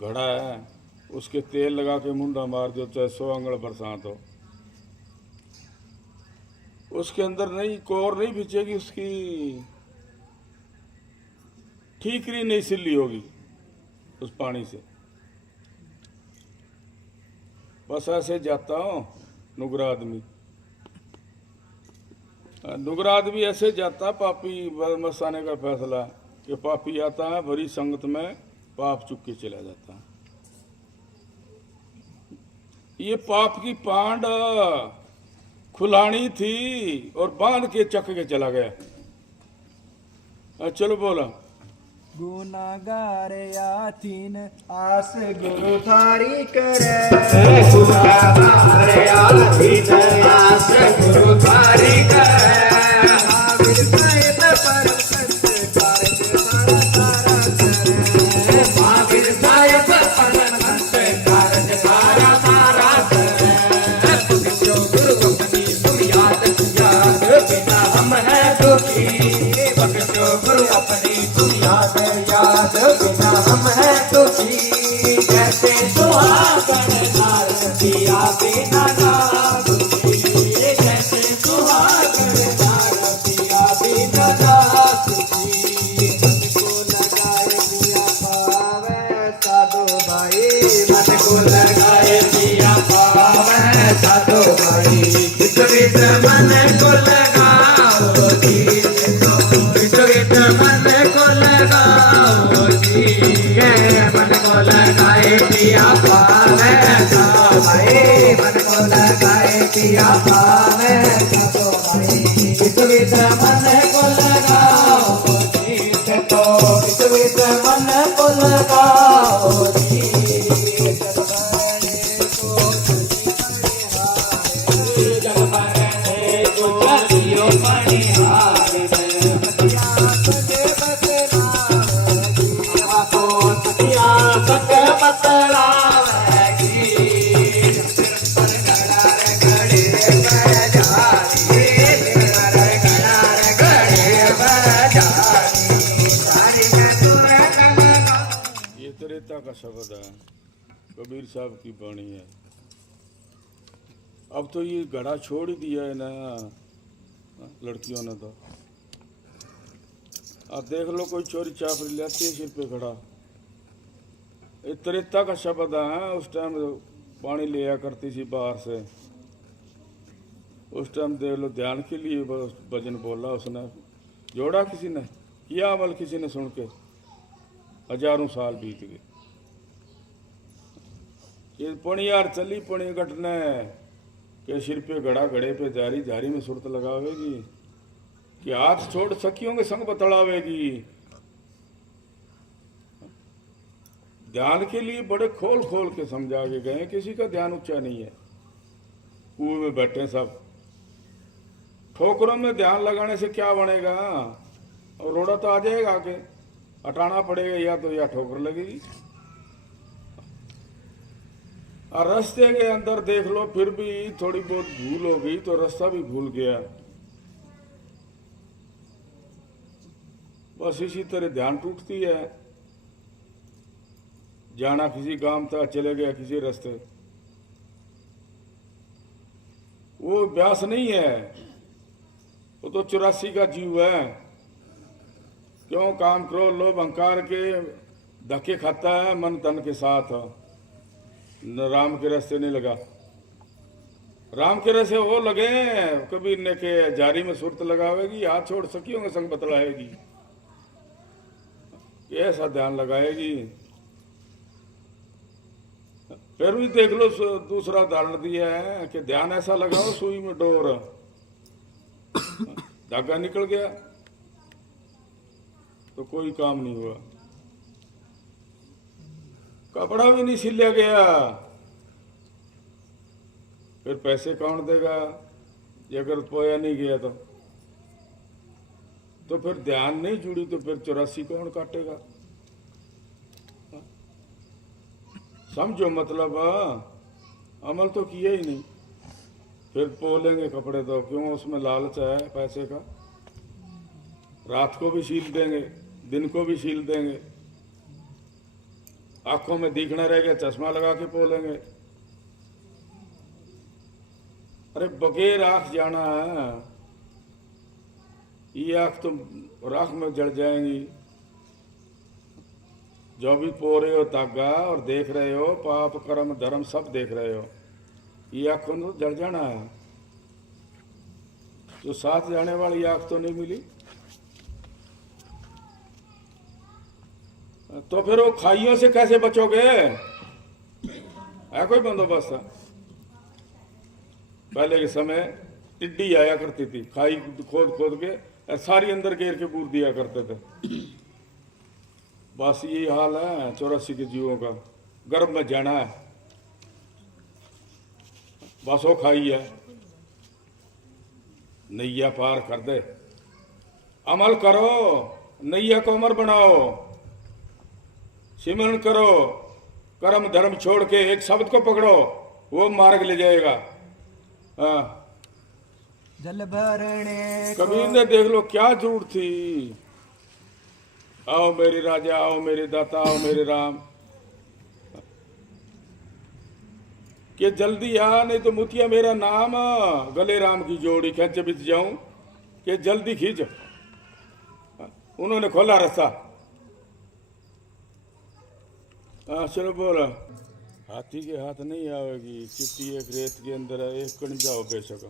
घड़ा है, उसके तेल लगा के मुंडा मार दो, चाहे 100 अंगड़ बरसात हो, उसके अंदर नहीं कोर नहीं बिछेगी, उसकी ठीकरी नहीं सिल्ली होगी उस पानी से। बस ऐसे जाता हूँ नुगरा आदमी, नुगरा आदमी ऐसे जाता पापी मसाने का फैसला कि पापी आता है भरी संगत में पाप चुक के चला जाता है। ये पाप की पांड खुलानी थी और बांध के चक के चला गया। चलो बोला गुनागार याथीन आस गुरु थारी करे, गुनागार याथीन आस गुरु थारी करे, महावीर साहिब परम संत कारज सारा सारा करे, महावीर साहिब परम संत कारज सारा सारा करे, बख्शो गुरु अपनी तुम याद याद बिना हम है दुखी, बख्शो गुरु अपनी तुम याद याद बिना हम है दुखी, कैसे सुहागन नार पिया बिना ना दुखी, कैसे सुहागन नार पिया बिना ना दुखी, मन को लगाए दिया पावे साधो भाई, मन को लगाए पिया पावे साधो भाई, हित वित मन को लगाओ जी, हित वित मन को लगाओ जी, मन को लगाए पिया पावे साधो भाई, मन को लगाए पिया पावे साधो भाई, हित वित मन को लगाओ जी, तो हित वित मन को लगाओ जी, जग भरने को चलियो मणिहार में, सके बतनाम को सतिया सक बतलावेगी, पर गड़ार गड़े बजारी, पर गड़ार गड़े बजारी, सारी में तुरे कलगा। ये त्रेता का शब्द है, कबीर साहब की वाणी है। अब तो ये घड़ा छोड़ ही दिया है ना लड़कियों ने। तो अब देख लो कोई चोरी चापरी लेती है सिर पे खड़ा। ये त्रेता का शब्द है। उस टाइम पानी लिया करती थी बाहर से, उस टाइम देख लो ध्यान के लिए भजन बोला उसने, जोड़ा किसी ने किया अमल, किसी ने सुन के हजारों साल बीत गए। ये पुणियार चली पुण्य घटने के सिर पे घड़ा घड़े पे जारी जारी में सुरत लगावेगी कि हाथ छोड़ सखियों के संग बतलावेगी। ध्यान के लिए बड़े खोल खोल के समझा के गए, किसी का ध्यान ऊंचा नहीं है। कुएं में बैठे सब, ठोकरों में ध्यान लगाने से क्या बनेगा, और रोड़ा तो आ जाएगा आके, हटाना पड़ेगा या ठोकर लगेगी। और रास्ते के अंदर देख लो फिर भी थोड़ी बहुत भूल हो गई तो रास्ता भी भूल गया। बस इसी तरह ध्यान टूटती है। जाना किसी गांव था, चले गया किसी रास्ते, वो अभ्यास नहीं है, वो तो 84 का जीव है। क्यों काम क्रोध लोभ अहंकार के धक्के खाता है मन तन के साथ, न राम के रास्ते नहीं लगा। राम के रास्ते वो लगे कबीर ने के जारी में सुरत लगावेगी, हाथ छोड़ सखियों के संग बतलाएगी, ऐसा ध्यान लगाएगी। फिर भी देख लो दूसरा उदाहरण दिया है कि ध्यान ऐसा लगाओ सुई में डोर, धागा निकल गया तो कोई काम नहीं हुआ, कपड़ा भी नहीं सिला गया, फिर पैसे कौन देगा ये अगर पोया नहीं गया तो फिर ध्यान नहीं जुड़ी तो फिर 84 कौन काटेगा। समझो मतलब, अमल तो किया ही नहीं, फिर पोलेंगे कपड़े तो क्यों, उसमें लालच है पैसे का। रात को भी सील देंगे, दिन को भी सील देंगे, आंखों में दिखना रह गया, चश्मा लगा के बोलेंगे। अरे बगैर आंख जाना है, ये आंख तो राख में जल जाएंगी। जो भी पो रहे हो तागा और देख रहे हो, पाप कर्म धर्म सब देख रहे हो, ये आंखों ने जल जाना है। जो साथ जाने वाली आंख तो नहीं मिली, तो फिर वो खाइयों से कैसे बचोगे? है कोई बंदोबस्त? पहले के समय टिड्डी आया करती थी, खाई खोद खोद के और सारी अंदर घेर के बूर दिया करते थे। बस यही हाल है 84 के जीवों का। गर्भ में जाना है, बस वो खाई है, नैया पार कर दे। अमल करो, नैया को अमर बनाओ, सिमरन करो, कर्म धर्म छोड़ के एक शब्द को पकड़ो, वो मार्ग ले जाएगा। हाँ, जल भरने कबीर ने देख लो क्या जरूरत थी। आओ मेरे राजा, आओ मेरे दाता, आओ मेरे राम, कि जल्दी आ, नहीं तो मुतिया मेरा नाम, गले राम की जोड़ी खींच बीत जाऊं, कि जल्दी खींच। उन्होंने खोला रास्ता। चलो बोला, हाथी के हाथ नहीं आवेगी चिट्टी, एक रेत के अंदर है, एक कणजा हो बेशक।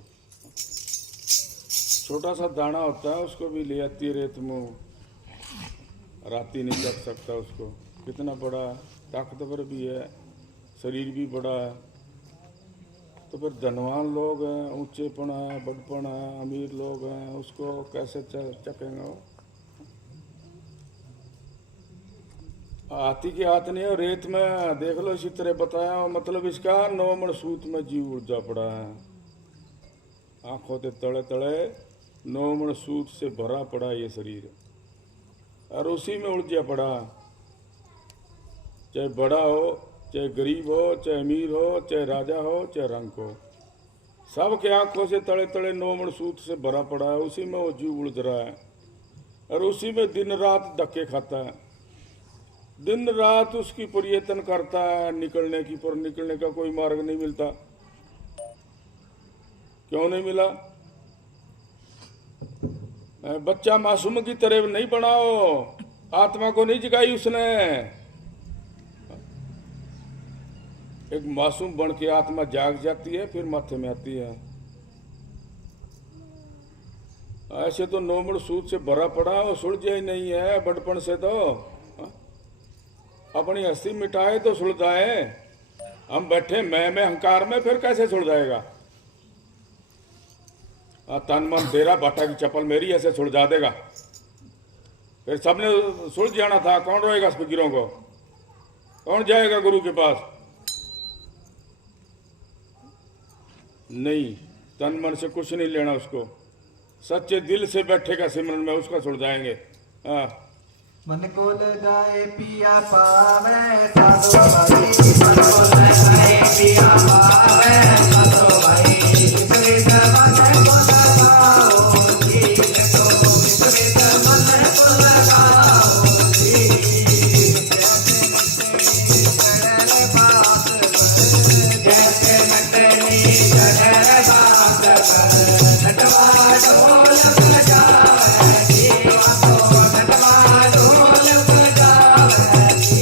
छोटा सा दाना होता है, उसको भी ले आती है रेत में, राती नहीं चख सकता उसको। कितना बड़ा ताकतवर भी है, शरीर भी बड़ा है। तो फिर धनवान लोग हैं, ऊंचेपन है, बड़पन है, अमीर लोग हैं, उसको कैसे चखेंगे वो? हाथी के हाथ नहीं है, रेत में देख लो। इसी तरह बताया, मतलब इसका 9 मण सूत में जीव उलझा पड़ा है। आंखों के तले तले 9 मण सूत से भरा पड़ा ये शरीर, और उसी में उलझा पड़ा। चाहे बड़ा हो, चाहे गरीब हो, चाहे अमीर हो, चाहे राजा हो, चाहे रंक हो, सबके आंखों से तले तले 9 मण सूत से भरा पड़ा है। उसी में वो जीव उलझ रहा है, और उसी में दिन रात धक्के खाता है। दिन रात उसकी प्रयत्न करता है निकलने की, पर निकलने का कोई मार्ग नहीं मिलता। क्यों नहीं मिला? बच्चा मासूम की तरह नहीं बनाओ, आत्मा को नहीं जगाई उसने। एक मासूम बन के आत्मा जाग जाती है, फिर माथे में आती है। ऐसे तो 9 मण सूत से भरा पड़ा, वो सुलझा ही नहीं है बड़पन से। तो अपनी हस्ती मिटाए तो सुलझाए। हम बैठे मैं अहंकार में, फिर कैसे सुलझाएगा? तन मन तेरा, बाटा की चप्पल मेरी, ऐसे सुलझा देगा? फिर सबने सुलझ जाना था। कौन रोएगा फकीरों को? कौन जाएगा गुरु के पास? नहीं, तन मन से कुछ नहीं लेना उसको। सच्चे दिल से बैठेगा सिमरन में, उसका सुलझाएंगे। हाँ, मन को लगाए पिया पावे साधो भाई, मन को लगाए पिया पावे साधो भाई, विपरीत मन को लगाओ जी, तो विपरीत मन को लगाओ जी। जैसे मटनी चढ़े बात पर, नटवा ढोल बजावे जीवा को, नटवा ढोल बजावे जी।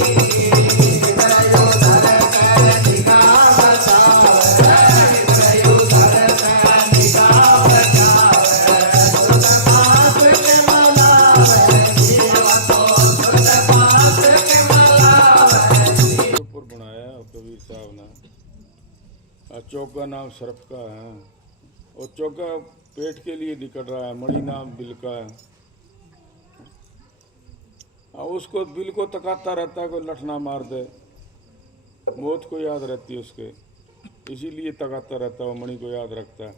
इतरयो धर कर निगाह बचावे, इतरयो धर कर निगाह बचावे, सुत पास के मलावे जीवा को, सुत पास के मलावे जी। ऊपर बनाया कबीर साहब ने। चौका नाम सर्प का है, और चौका पेट के लिए निकल रहा है। मणि नाम बिल का है। उसको बिल को तकाता रहता है, कोई लठ ना मार दे, मौत को याद रहती है उसके, इसीलिए तकाता रहता है। वो मणि को याद रखता है,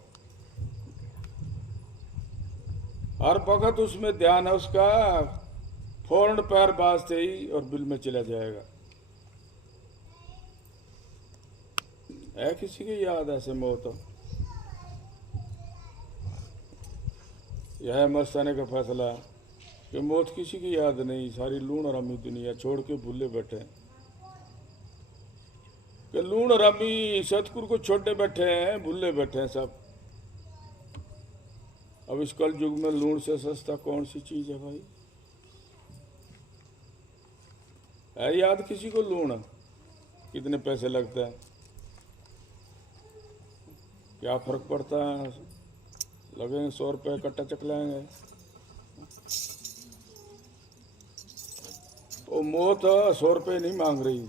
हर वक्त उसमें ध्यान है उसका। फौरन पैर बाजते ही और बिल में चला जाएगा। है किसी की याद ऐसे मौत? यह मस्ताने का फैसला है कि मौत किसी की याद नहीं। सारी लूण हरामी दुनिया छोड़ के भूले बैठे। तो लूण हरामी सतगुरु को छोड़े बैठे हैं, भूले बैठे हैं सब। अब इस कल युग में लूण से सस्ता कौन सी चीज है भाई? है याद किसी को लूण कितने पैसे लगते हैं? क्या फर्क पड़ता है? लगेंगे 100 रुपये कट्टा चकलाएंगे। वो मौत 100 रुपये नहीं मांग रही,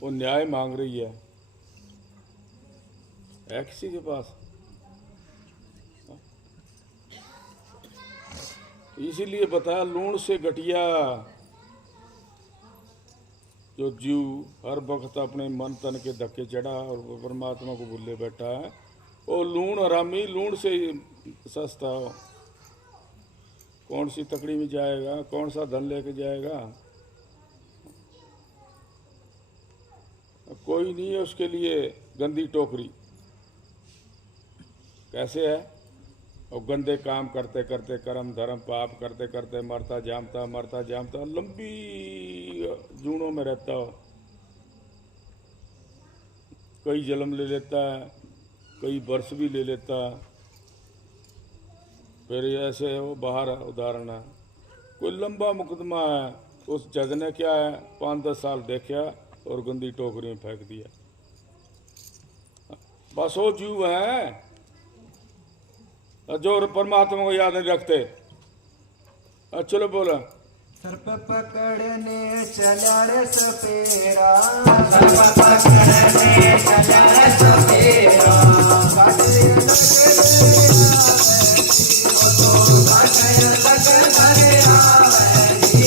वो न्याय मांग रही है किसी के पास। इसीलिए बताया लूण से घटिया जो जीव हर वक्त अपने मन तन के धक्के चढ़ा और परमात्मा को भूले बैठा है, वो लूण हरामी लूण से सस्ता हो। कौन सी तकड़ी में जाएगा, कौन सा धन लेके जाएगा? कोई नहीं है उसके लिए गंदी टोकरी। कैसे है? और गंदे काम करते करते, कर्म धर्म पाप करते करते मरता जामता लंबी जूनों में रहता हो। कई जन्म ले लेता है, कई वर्ष भी ले लेता है। फिर ऐसे वो बाहर उदाहरण है, कोई लंबा मुकदमा है, उस जज ने क्या है 5-10 साल देखा और गंदी टोकरी में फेंक दिया। बस वो जीव है जो परमात्मा को याद नहीं रखते। चलो बोला। सर्प पकड़ने चला रे सपेरा, सर्प पकड़ने चला रे सपेरा, काटे लग घरे आवे जी।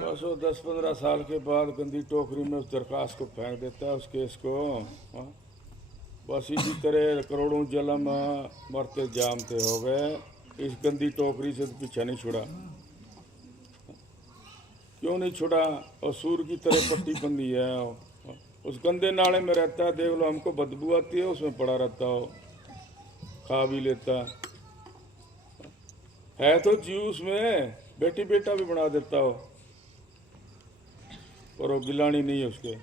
बस वो 10-15 साल के बाद गंदी टोकरी में उस दरखास्त को फेंक देता है, उस केस को। बस इसी तरह करोड़ों जन्म मरते जामते हो गए, इस गंदी टोकरी से तो पीछा नहीं छुड़ा। क्यों नहीं छुड़ा? और सूर की तरह पट्टी बंदी है, उस गंदे नाले में रहता है। देख लो, हमको बदबू आती है, उसमें पड़ा रहता हो, खा भी लेता है तो जीव उसमें बेटी बेटा भी बना देता हो, और वो गिलानी नहीं है उसके,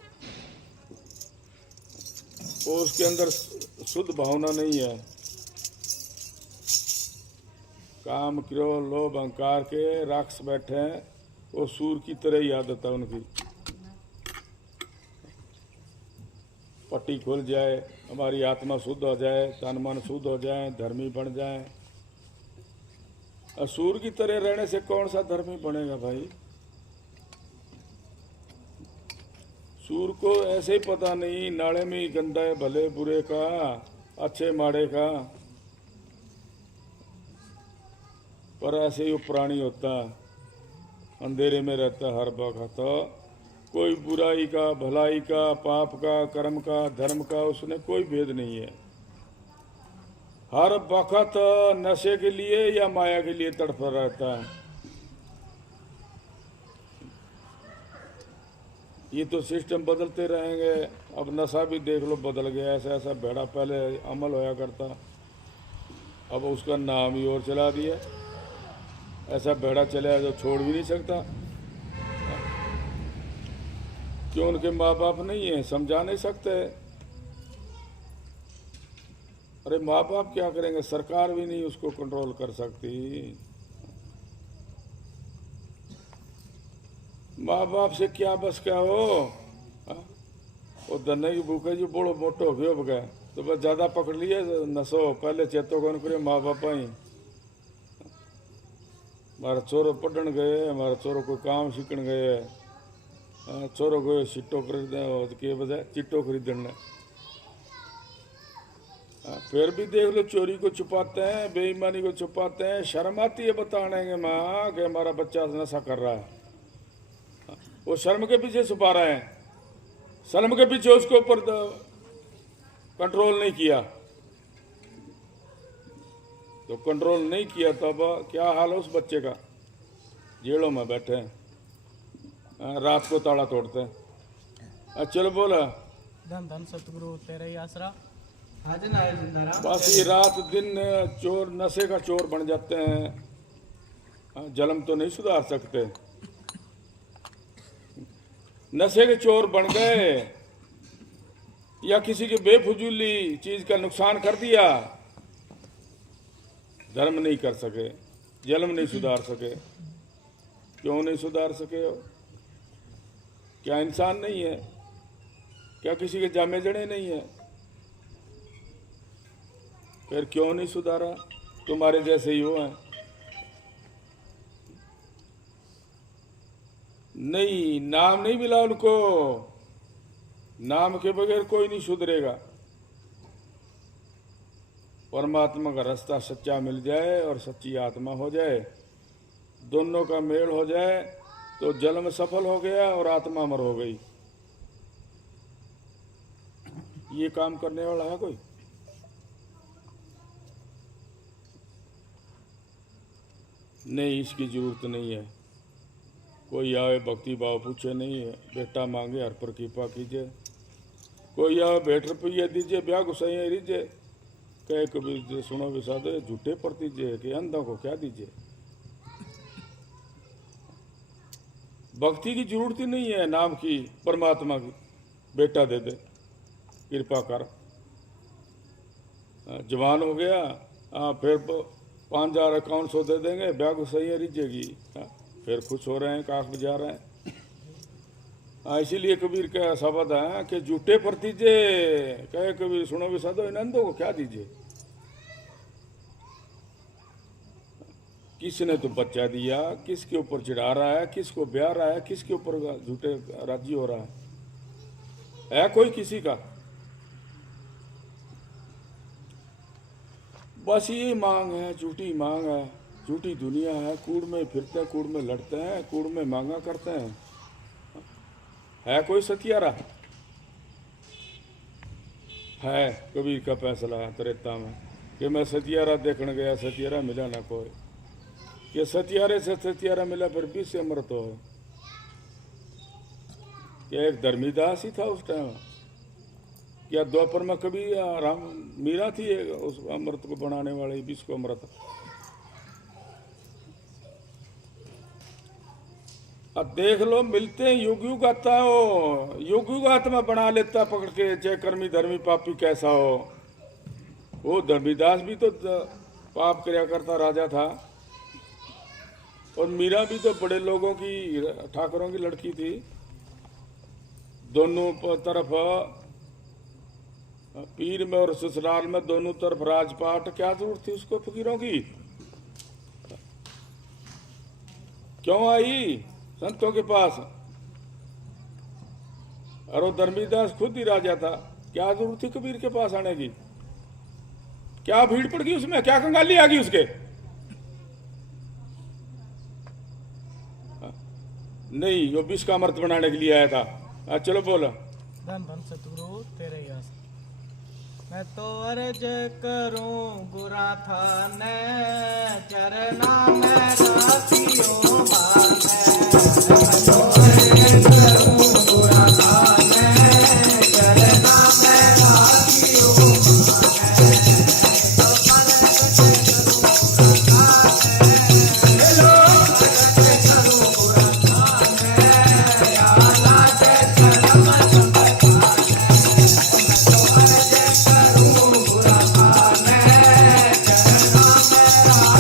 वो उसके अंदर शुद्ध भावना नहीं है। काम क्रोध लोभ अहंकार के राक्षस बैठे हैं, वो सूर की तरह ही आदत है उनकी। पट्टी खुल जाए, हमारी आत्मा शुद्ध हो जाए, तन मन शुद्ध हो जाए, धर्मी बन जाए। असुर की तरह रहने से कौन सा धर्मी बनेगा भाई? सूर को ऐसे ही पता नहीं नाले में ही गंदा है भले बुरे का, अच्छे माड़े का, पर ऐसे ही वो प्राणी होता, अंधेरे में रहता हर वक्त। कोई बुराई का, भलाई का, पाप का, कर्म का, धर्म का उसने कोई भेद नहीं है। हर वक्त नशे के लिए या माया के लिए तड़प रहता है। ये तो सिस्टम बदलते रहेंगे। अब नशा भी देख लो बदल गया, ऐसा ऐसा भेड़ा पहले अमल होया करता, अब उसका नाम ही और चला दिया। ऐसा भेड़ा चला जो छोड़ भी नहीं सकता। क्यों? उनके माँ बाप नहीं है, समझा नहीं सकते। अरे माँ बाप क्या करेंगे? सरकार भी नहीं उसको कंट्रोल कर सकती। माँ बाप से क्या बस क्या हो? वो धन्ने की भूखे जी बड़ो मोटो हो गयो बगै तो बस ज्यादा पकड़ लिए नसो, पहले चेतो कौन करे माँ बाप ही। हमारा चोरो पढ़न गए, हमारा चोरो कोई काम सीखण गए, चोरो गयो चिट्टो खरीदने के बजाय चिट्टो खरीदने। फिर भी देख लो, चोरी को छुपाते हैं, बेईमानी को छुपाते हैं। शर्म आती है बताने के माँ कि हमारा बच्चा नशा कर रहा है। वो शर्म के पीछे छुपा रहे हैं, शर्म के पीछे उसके ऊपर कंट्रोल नहीं किया। तो कंट्रोल नहीं किया तब क्या हाल है उस बच्चे का? जेलों में बैठे हैं, रात को ताला तोड़ते हैं। चलो बोला, धन धन सतगुरु तेरा ही आसरा। हाजन आए जिंदा राम। बस ये रात दिन चोर, नशे का चोर बन जाते हैं। जन्म तो नहीं सुधार सकते, नशे के चोर बन गए या किसी की बेफजूली चीज का नुकसान कर दिया, धर्म नहीं कर सके, जन्म नहीं सुधार सके। क्यों नहीं सुधार सके हो? क्या इंसान नहीं है? क्या किसी के जामे जड़े नहीं है? फिर क्यों नहीं सुधारा? तुम्हारे जैसे ही हो हैं। नहीं, नाम नहीं मिला उनको, नाम के बगैर कोई नहीं सुधरेगा। परमात्मा का रास्ता सच्चा मिल जाए और सच्ची आत्मा हो जाए, दोनों का मेल हो जाए तो जन्म सफल हो गया और आत्मा अमर हो गई। ये काम करने वाला है कोई? नहीं, इसकी जरूरत नहीं है। कोई आए भक्ति भाव पूछे नहीं है, बेटा मांगे हर पर कृपा कीजिए। कोई आए भेंट रुपये दीजिए, ब्याह गुसाइए रीजिए। कहे कबीर सुनो विसादे, झूठे पर दीजिए कि अंधों को क्या दीजिए। भक्ति की जरूरत ही नहीं है, नाम की, परमात्मा की। बेटा दे दे, कृपा कर। जवान हो गया, फिर 5,000 1,100 दे देंगे, ब्याह को सही रिझेगी। फिर खुश हो रहे हैं, काख बजा रहे हैं। इसीलिए कबीर का शब्द है कि झूठे पर दीजिए। कहे कबीर सुनो भी साधो, इन अंधों को क्या दीजिए। किसने तो बच्चा दिया, किसके ऊपर चिढ़ा रहा है, किसको ब्याह रहा है, किसके ऊपर झूठे राजी हो रहा है कोई किसी का? बस ये मांग है, झूठी मांग है, झूठी दुनिया है। कूड़ में फिरते हैं, कूड़ में लड़ते हैं, कूड़ में मांगा करते हैं। है कोई सतियारा? है कबीर का फैसला त्रेता में कि मैं सतियारा देखने गया, सतियारा मिला ना कोई। कि सतियारे से सतियारा मिला, फिर 20 से अमृत हो। क्या एक धर्मीदास ही था उस टाइम? क्या द्वापर में कभी राम मीरा थी उस अमृत को बनाने वाले, 20 को अमृत? अब देख लो, मिलते हैं, युग युग आता हो, युग युग आत्मा बना लेता पकड़ के, चाहे कर्मी धर्मी पापी कैसा हो। वो धर्मीदास भी तो पाप किया करता राजा था, और मीरा भी तो बड़े लोगों की, ठाकुरों की लड़की थी। दोनों तरफ पीर में और ससुराल में दोनों तरफ राजपाट। क्या जरूरत थी उसको फकीरों की? क्यों आई संतों के पास? और वो धर्मीदास खुद ही राजा था, क्या जरूरत थी कबीर के पास आने की? क्या भीड़ पड़ गई उसमें? क्या कंगाली आ गई उसके? नहीं, वो 20 का अमृत बनाने के लिए आया था। चलो बोला, धन धन सतगुरु तेरे ही आसरा। मैं तो अर्ज करूं गुरा थाने, चरना में राखियो माने। मैं तो अर्ज करूं गुरा थाने, चरना में राखियो माने। तो मन कटे करूं गुरा थाने, करूं गुरा थाने, या लागे चरम संपताने। मैं तो अर्ज करूं गुरा थाने, चरना में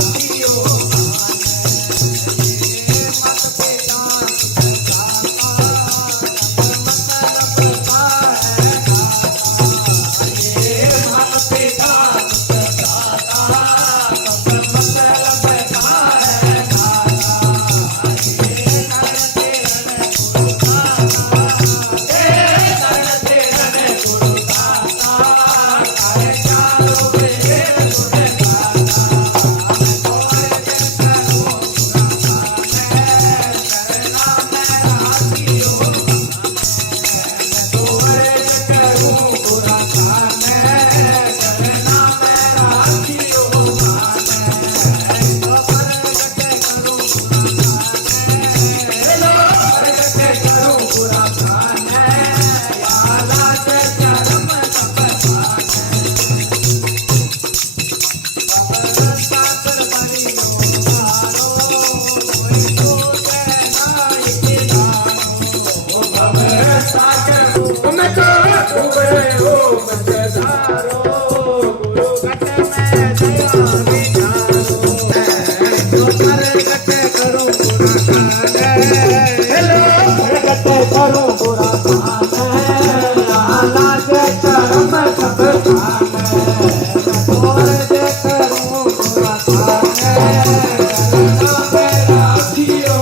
ओ बंददारो गुरु घट में दया विचारो जो प्रगट करो बुरा खाने लो प्रगट करो बुरा खाने लाज कर्म सब खाने और जे करो बुरा खाने करना मेरा जियो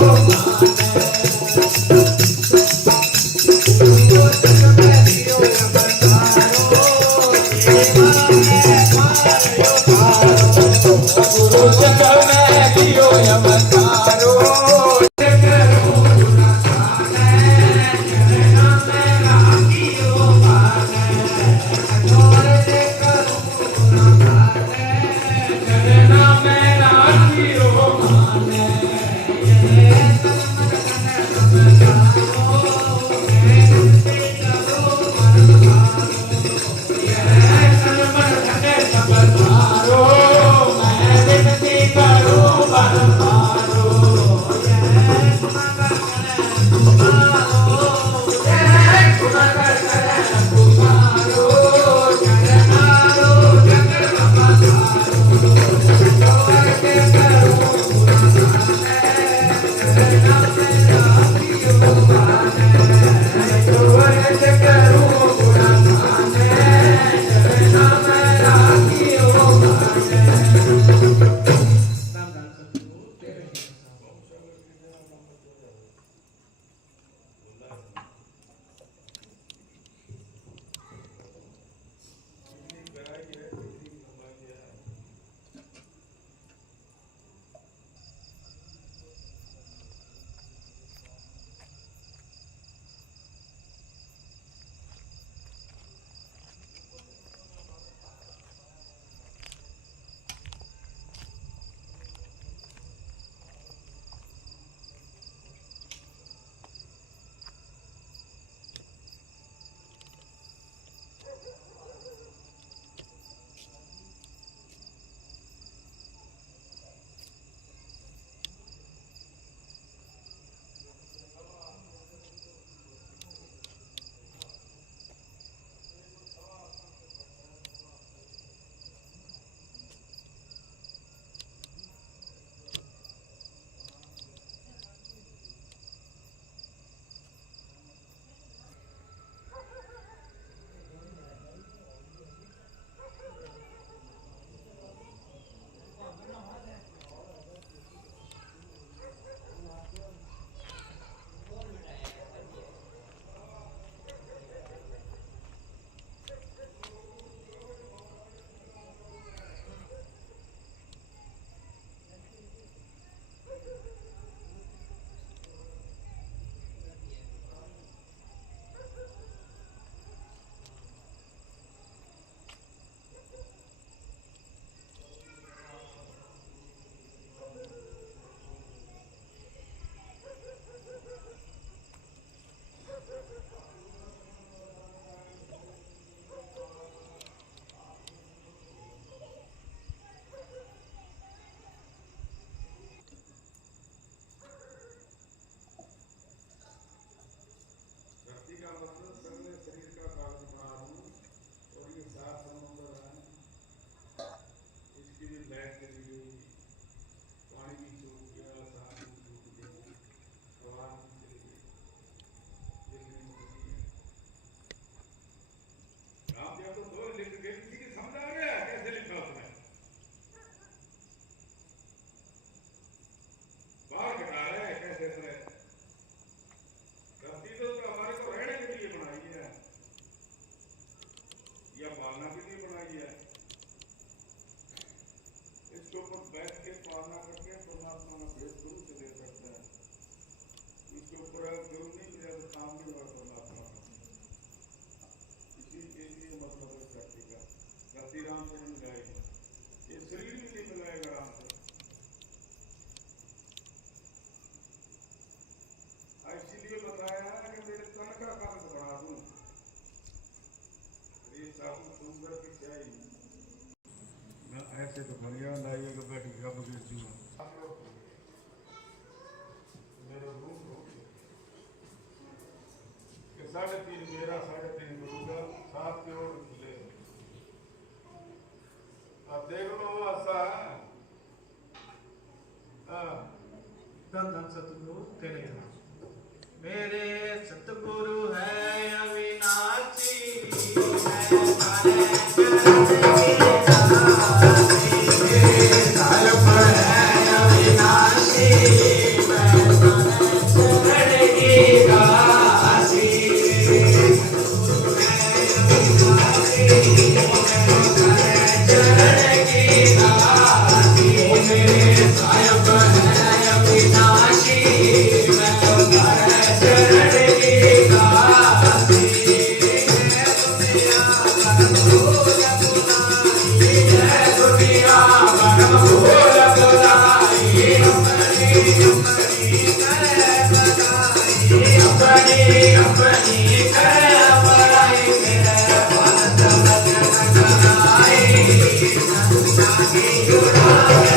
गुरु जग में जियो नमस्कारो ऐसे तो बढ़िया लाइएगा बैठिएगा बगैर जीवन मेरा रूम 3.5 मेरा 3.5 गुरु का 7 धन सतगुरु तेरे हाथ। मेरे सतगुरु है अविनाशी, मैं तारे चरण की दासी। तार पर है अविनाशी, मैं तारे चरण की दासी। चरण की दासी, मेरे साहिब है अविनाशी, मैं तारे चरण की दासी। जय दुनिया परम भूल बुलाई, अपनी अपनी कर बड़ाई, मेरे भक्त भजन कराई। संसारी उड़ाए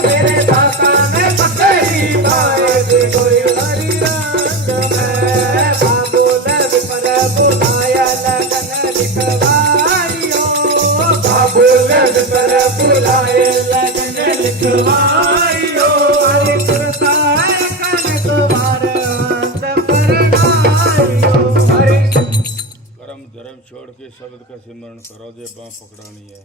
मेरे दाता ने पकड़ी पाए थे कोई हरी रंग में बाबू लग पर बुलाया लगन लिखवारियो बाबू लग पर बुलाए लगन लिखवारियो हरि प्रसाद कन तुम्हारे अंत पर नारियो हरि कर्म धर्म छोड़ के शब्द का सिमरण करो, जे बाँ पकड़ानी है।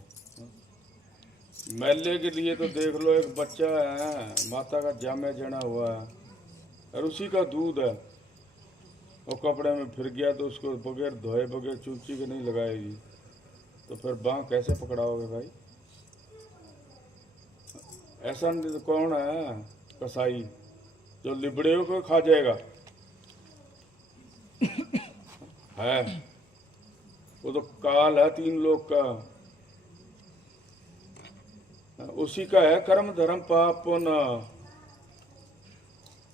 मेले के लिए तो देख लो, एक बच्चा है माता का जामे जना हुआ है और उसी का दूध है, वो कपड़े में फिर गया तो उसको बगैर धोए बगैर चूची के नहीं लगाएगी, तो फिर बाँ कैसे पकड़ाओगे भाई? ऐसा नहीं तो कौन है कसाई जो लिबड़े को खा जाएगा? है वो तो काल है 3 लोग का, उसी का है कर्म धर्म पाप पुण्य।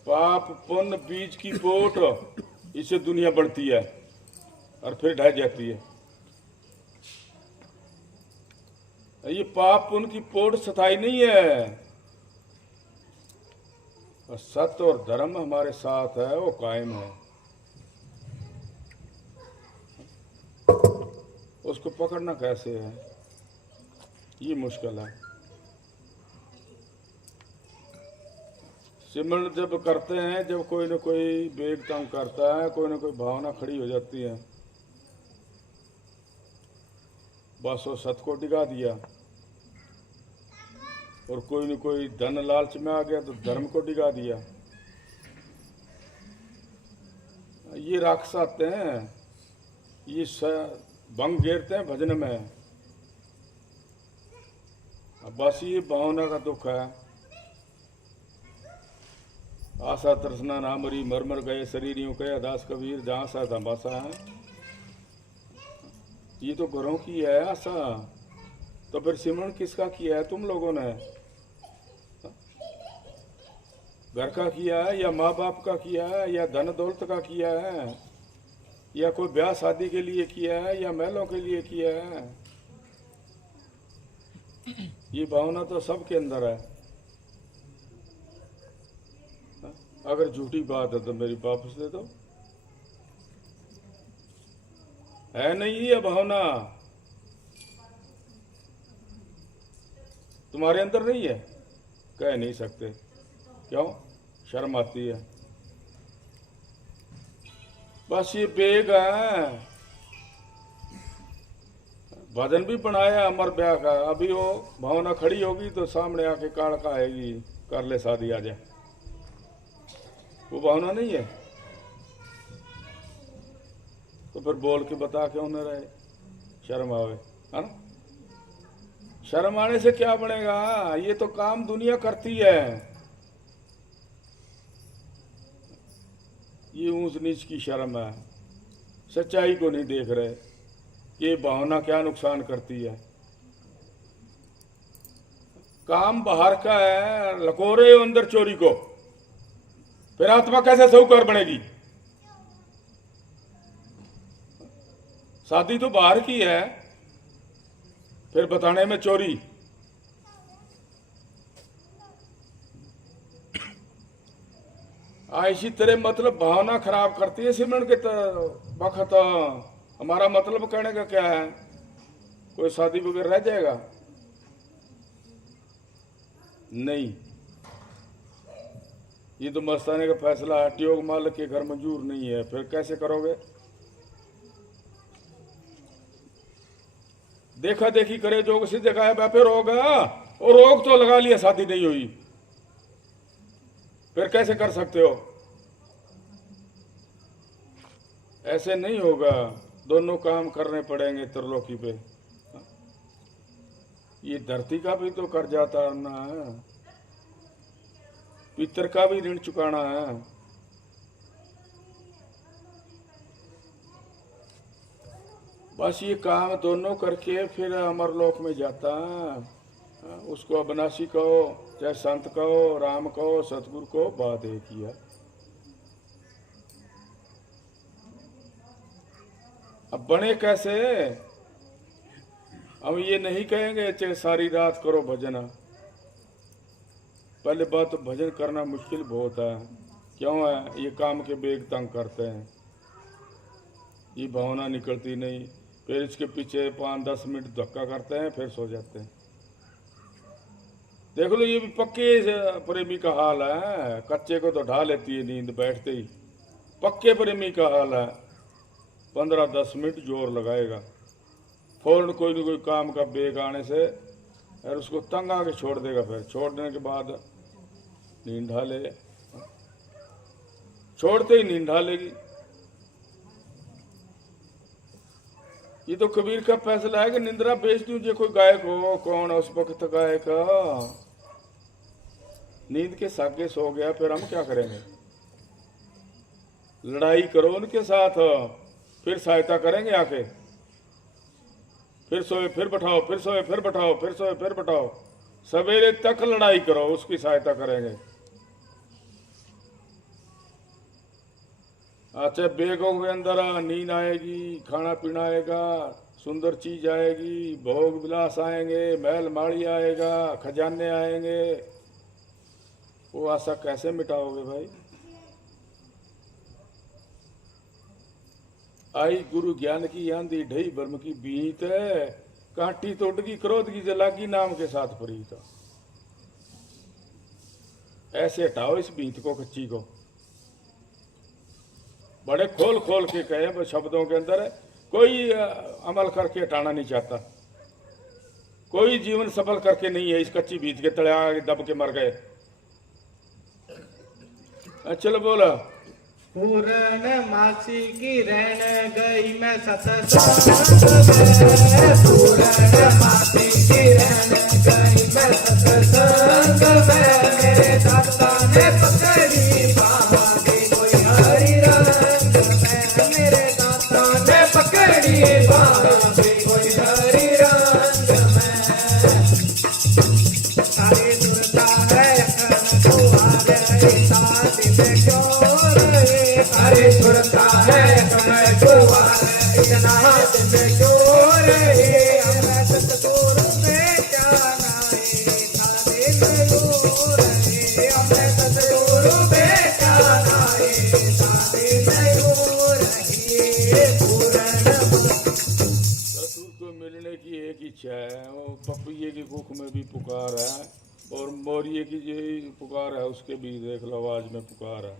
पाप पुण्य बीज की पोट, इससे दुनिया बढ़ती है और फिर ढह जाती है। ये पाप पुण्य की पोट स्थायी नहीं है, और सत्य और धर्म हमारे साथ है, वो कायम है। उसको पकड़ना कैसे है, ये मुश्किल है। सिमरण जब करते हैं, जब कोई न कोई वेग तंग करता है, कोई न कोई भावना खड़ी हो जाती है, बस वो सत को डिगा दिया, और कोई न कोई धन लालच में आ गया तो धर्म को डिगा दिया। ये राक्षस आते हैं, ये भंग घेरते हैं भजन में। बस ये भावना का दुख है। आशा तृष्णा ना मरी, मर मर गए शरीर यूं कहे दास कबीर, जहाँ सा तमाशा है। ये तो घरों की है आशा, तो फिर सिमरण किसका किया है तुम लोगों ने? घर का किया है, या माँ बाप का किया है, या धन दौलत का किया है, या कोई ब्याह शादी के लिए किया है, या महलों के लिए किया है? ये भावना तो सबके अंदर है। अगर झूठी बात है तो मेरी वापस दे दो। है नहीं ये भावना तुम्हारे अंदर नहीं है? कह नहीं सकते, क्यों? शर्म आती है। बस ये बेग है। भजन भी बनाया अमर ब्याह का, अभी वो भावना खड़ी होगी तो सामने आके काड़ का आएगी, कर ले शादी आ जाए। वो भावना नहीं है तो फिर बोल के बता क्यों न रहे? शर्म आवे, है ना? शर्म आने से क्या बनेगा? ये तो काम दुनिया करती है। ये ऊंच नीच की शर्म है, सच्चाई को नहीं देख रहे ये भावना क्या नुकसान करती है। काम बाहर का है, लकोरे अंदर चोरी को, फिर आत्मा कैसे साहूकार बनेगी? शादी तो बाहर की है, फिर बताने में चोरी। इसी तरह मतलब भावना खराब करती है सिमरण के वक्त। हमारा मतलब कहने का क्या है? कोई शादी वगैरह रह जाएगा? नहीं, ये तो मस्ताने का फैसला है। ट्योग मालिक के घर मंजूर नहीं है, फिर कैसे करोगे? देखा देखी करे जोग सिद्ध जगह फिर होगा, और रोग तो लगा लिया, शादी नहीं हुई, फिर कैसे कर सकते हो? ऐसे नहीं होगा। दोनों काम करने पड़ेंगे त्रिलोकी पे। ये धरती का भी तो कर्जा उतारना है, पितर का भी ऋण चुकाना है। बस ये काम दोनों करके फिर अमरलोक में जाता है। उसको अविनाशी कहो, चाहे संत कहो, राम कहो, सतगुरु कहो, बात एक ही है। अब बने कैसे? हम ये नहीं कहेंगे चाहे सारी रात करो भजन। पहले बात तो भजन करना मुश्किल बहुत है। क्यों है? ये काम के बेग तंग करते हैं, ये भावना निकलती नहीं, फिर इसके पीछे 5-10 मिनट धक्का करते हैं, फिर सो जाते हैं। देख लो, ये भी पक्के प्रेमी का हाल है। कच्चे को तो ढा लेती है नींद बैठते ही। पक्के प्रेमी का हाल है, 15-10 मिनट जोर लगाएगा, फौरन कोई न कोई काम का बेग आने से और उसको तंग आके छोड़ देगा। फिर छोड़ने के बाद नींद ढाले, छोड़ते ही नींद ढालेगी। ये तो कबीर का फैसला है कि निंद्रा बेच दूं। जो कोई गायक हो, कौन उस वक्त गायक नींद के सागे सो गया, फिर हम क्या करेंगे? लड़ाई करो उनके साथ, फिर सहायता करेंगे आके। फिर सोए फिर बैठाओ, फिर सोए फिर बैठाओ, फिर सोए फिर बैठाओ, सवेरे तक लड़ाई करो, उसकी सहायता करेंगे। अच्छा, बेगों के अंदर नींद आएगी, खाना पीना आएगा, सुंदर चीज आएगी, भोग विलास आएंगे, महल माड़ी आएगा, खजाने आएंगे। वो आशा कैसे मिटाओगे भाई? आई गुरु ज्ञान की आंधी, ढई ब्रह्म की बीत, कांटी तोड़गी, क्रोध की जलागी, नाम के साथ प्रीत। ऐसे हटाओ इस बीत को, कच्ची को। बड़े खोल खोल के कहे शब्दों के अंदर, कोई अमल करके हटाना नहीं चाहता, कोई जीवन सफल करके नहीं है। इस कच्ची बीत के तले आगे दब के मर गए। चलो बोला। पूर्ण मासी की रहन गई मैं सतसंग में, पूर्ण मासी की रहन गई मैं सतसंग में, मेरे दाता ने पकड़ी बांधी कोई हरि रंग में, मेरे दाता ने पकड़ी बांधी कोई हरि रंग में। सारी दुर्गा है अखन कुआर, साथी में क्यों रहे? सारी सुरता है कमर कुवार, इतना दिन क्यों रहे? हमें सतगुरु में क्या नाई, सारे क्यों रहे? हमें सतगुरु में क्या नाई, सारे क्यों रहे? पूर्ण ससुर को मिलने की एक इच्छा है, वो पपैये की कुख में भी पुकार है, और मोरिये की जो पुकार है उसके भी देख लो आवाज में पुकार है।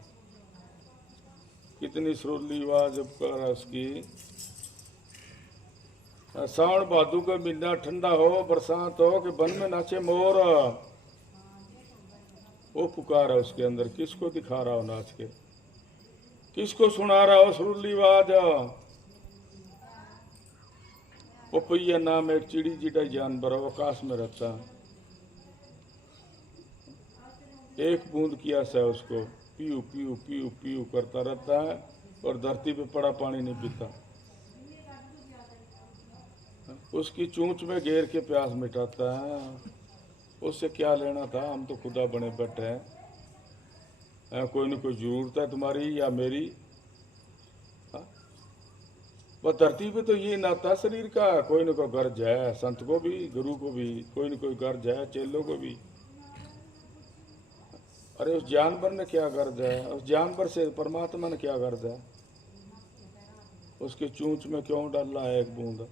कितनी सुरीली आवाज पुकार है उसकी। सावन भादू का महीना, ठंडा हो, बरसात हो, कि वन में नाचे मोर, वो पुकार है उसके अंदर। किसको दिखा रहा हो नाच के, किसको सुना रहा हो सुरीली आवाज? पपैया नाम एक चिड़ी जिटा जानवर है, आकाश में रहता है। एक बूंद की आशा है उसको, पीऊ पीऊ पीऊ पीऊ करता रहता है, और धरती पे पड़ा पानी नहीं पीता। उसकी चूंच में घेर के प्यास मिटाता है। उससे क्या लेना था? हम तो खुदा बने बैठे हैं। कोई न कोई जरूरत है तुम्हारी या मेरी। वह धरती पे तो ये नाता शरीर का, कोई न कोई गर्ज है, संत को भी, गुरु को भी कोई न कोई गर्ज है, चेलों को भी। अरे उस जानवर में क्या गर्ज है? उस जानवर से परमात्मा ने क्या गर्ज है? उसके चूंच में क्यों डाल रहा है एक बूंद?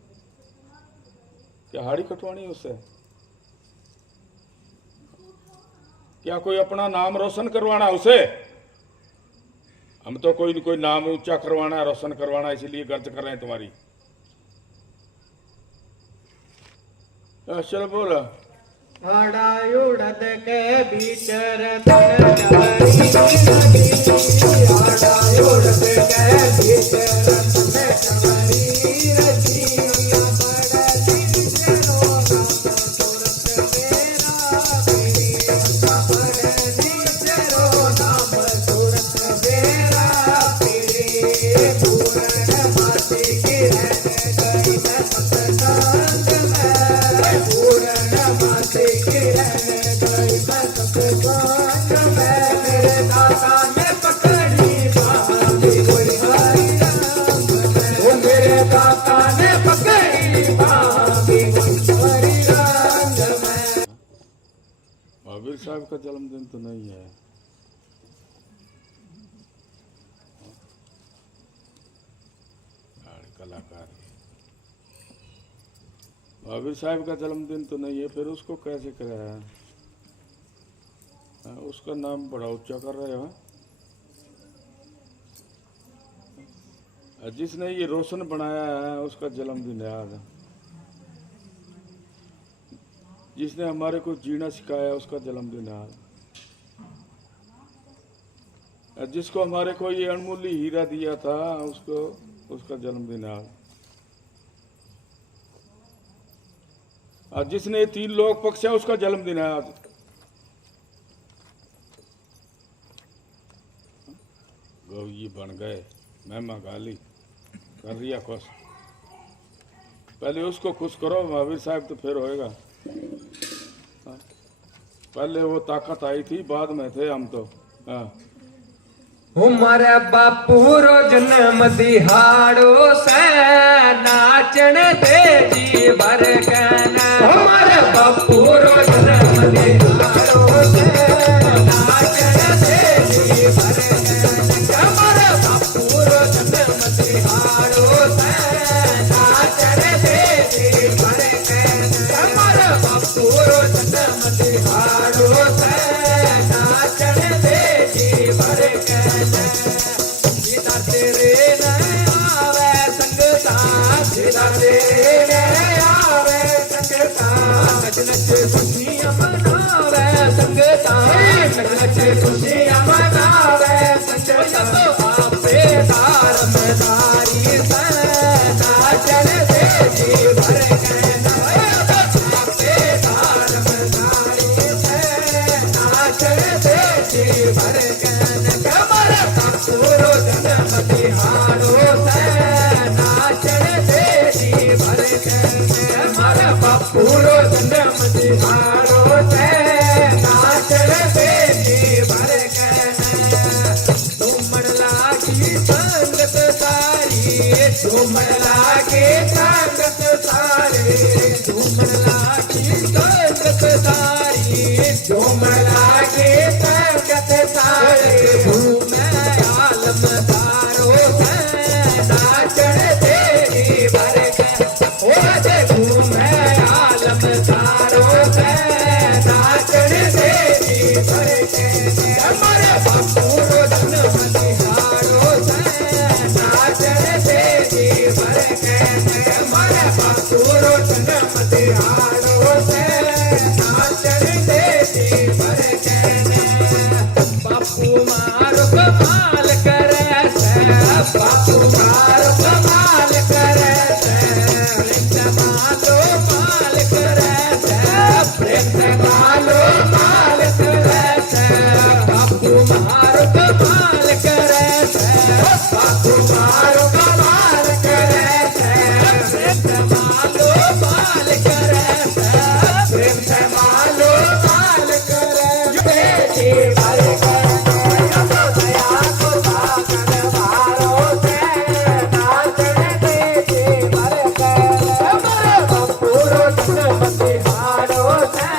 क्या हाड़ी कटवानी उससे? क्या कोई अपना नाम रोशन करवाना उसे? हम तो कोई न कोई नाम ऊंचा करवाना है, रोशन करवाना है, इसलिए गर्ज कर रहे हैं तुम्हारी। चलो बोला। उड़द के भीतर तन चवरी नदी, उड़द के भीतर तन चवरी दाता ने पकड़ी बागी हरी रंग में। महावीर साहब का जन्मदिन तो नहीं है। कलाकार महावीर साहब का जन्मदिन तो नहीं है, फिर उसको कैसे कराया? उसका नाम बड़ा ऊंचा कर रहे हो। जिसने ये रोशन बनाया है उसका जन्मदिन है आज। जिसने हमारे को जीना सिखाया उसका जन्मदिन है आज। जिसको हमारे को ये अनमोल हीरा दिया था उसका जन्मदिन है आज। जिसने 3 लोक बख्शा उसका जन्मदिन है आज। ये बन गए महिमा गाली कर रिया खुश। पहले उसको खुश करो महावीर साहब तो फिर होएगा। पहले वो ताकत आई थी, बाद में थे हम तो। हमारे बापू रो जन्म दिहाड़ो से नाचन दे जी भर कहना। हमारे बापू रो जन्म दिहाड़ो से नाचन दे जी भर कहना। हमारे बापू रो जन्म दिहाड़ो से नाचन दे जी भर कहना। हमारे बापू रो जन्म दिहाड़ो से नाचन दे जी भर कहना। सीता तेरे न आवे संगता, सीता तेरे न आवे संगता। नच नच खुशियां मनावे संगता, नच नच खुशियां मनावे संगता। आपे दारमदारी से नाचन दे जी भर कहना। आपे दारमदारी से नाचन दे जी भर कहना। हमारे बापूरो जन्म दिहाड़ो से नाचन दे जी भर कहना। हमारे बापूरो जन्म दिहाड़ो से नाचन दे जी भर कहना। झूमर लागी संगत सारी, झूमर लागे संगत सारे, झूमर लागी संगत सारी, झूमर लागे संगत सारे। झूमे आलमदारो से नाचन दे जी भर कहना। ओ जे झूमे आलमदारो से नाचन दे जी भर कहना। हमारे बापूरो जन्म दिहाड़ो से नाचन दे जी भर कहना। हमारे बापूरो जन्म दिहाड़ो से नाचन दे जी भर कहना। बापू मारो कमाल करे से, बापू मारो कमाल करे से। प्रेम मालो माल करे से, प्रेम मालो माल करे से। बापू मारो कमाल करे से, बापू मारो कमाल करे से। प्रेम मालो माल करे से, प्रेम मालो माल करे जी भर कहना। दया को सागर मारो से नाचन दे जी भर कहना। हमारे बापूरो जन्म दिहाड़ो से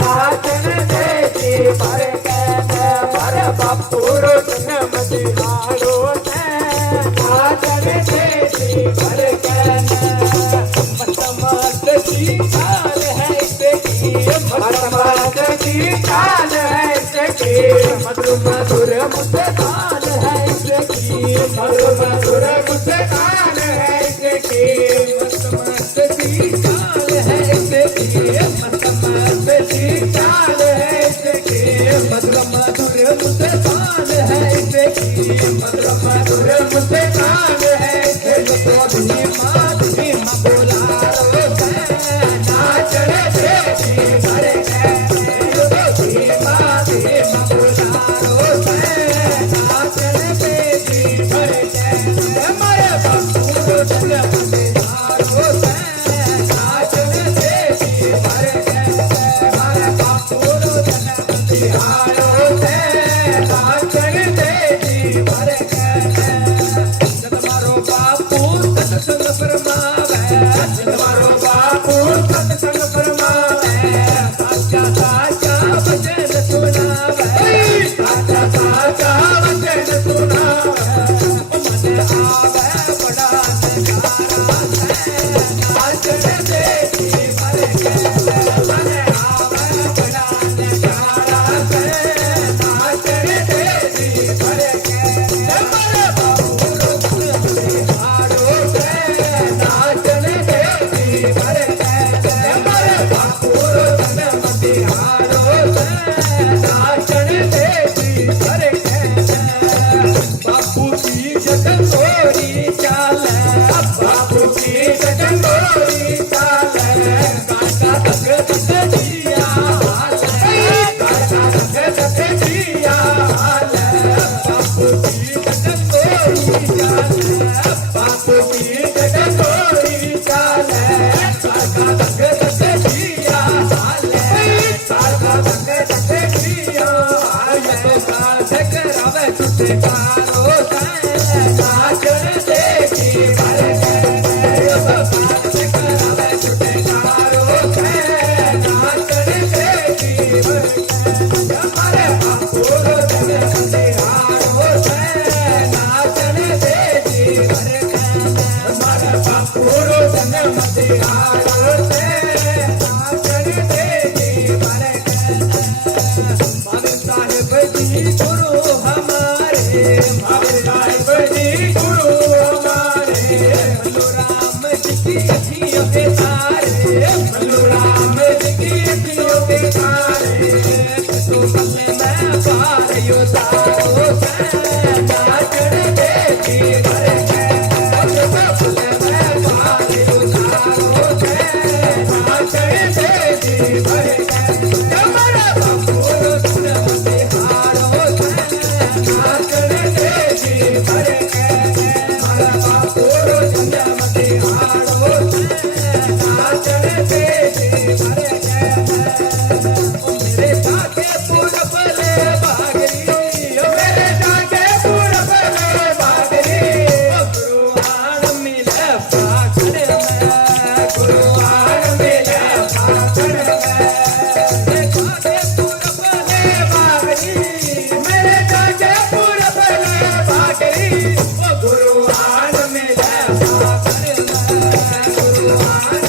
नाचन दे जी भर कहना। हमारे बापूरो जन्म दिहाड़ो से नाचन दे जी भर कहना। मस्त मस्त सी चाल है इसकी, मस्त मस्त सी चाल है इसकी। मधुर मधुर मुस्कान है इसकी, मधुर मधुर मुस्कान है इसकी। मस्त मस्त सी चाल है इसकी, मस्त मस्त सी चाल है इसकी। मधुर मधुर मुस्कान है इसकी, मधुर मधुर मुस्कान है इसकी। तो धीमा धीमा बोला रो से नाचन दे जी भर कहना। धीमा धीमा बोला रो से नाचन दे जी भर कहना। हमारे बापूरो जन्म दिहाड़ो से नाचन दे जी भर कहना। हमारे बापूरो जन्म दिहाड़ो से नाचन दे जी भर कहना। जब मारो बापू सत्संग छुटकारो से नाचन देखी भर के बात करावे छुटकारो से नाचन देखी भर के हमारे बापुरो जन मतिहारो से नाचन देखी भर के हमारे बापुरो जन मतिहारो से नाचन देखी भर के मारे साहेब जी गुरु हमारे मारे साहेब जी गुरु हमारे मल्लू राम जी की अखियों के तारे मल्लू राम जी की अखियों के तारे तो बल्ले मैं पार उतारो से नाचन देखी भर के बल्ले मैं पार उतारो से नाचन देखी भर के हमारा बापुरो जन मतिहारो से नाचन देखी भर के हमारा बापुरो जन मतिहारो से नाचन देखी भर के मेरे जाके पूरब ले बागरी मेरे जाके पूरब ले बागरी गुरुआन मिले पाखड़ में गुरुआन मिले पाखड़ में मेरे जाके पूरब ले बागरी मेरे जाके पूरब ले बागरी गुरुआन मिले पाखड़ में गुरुआन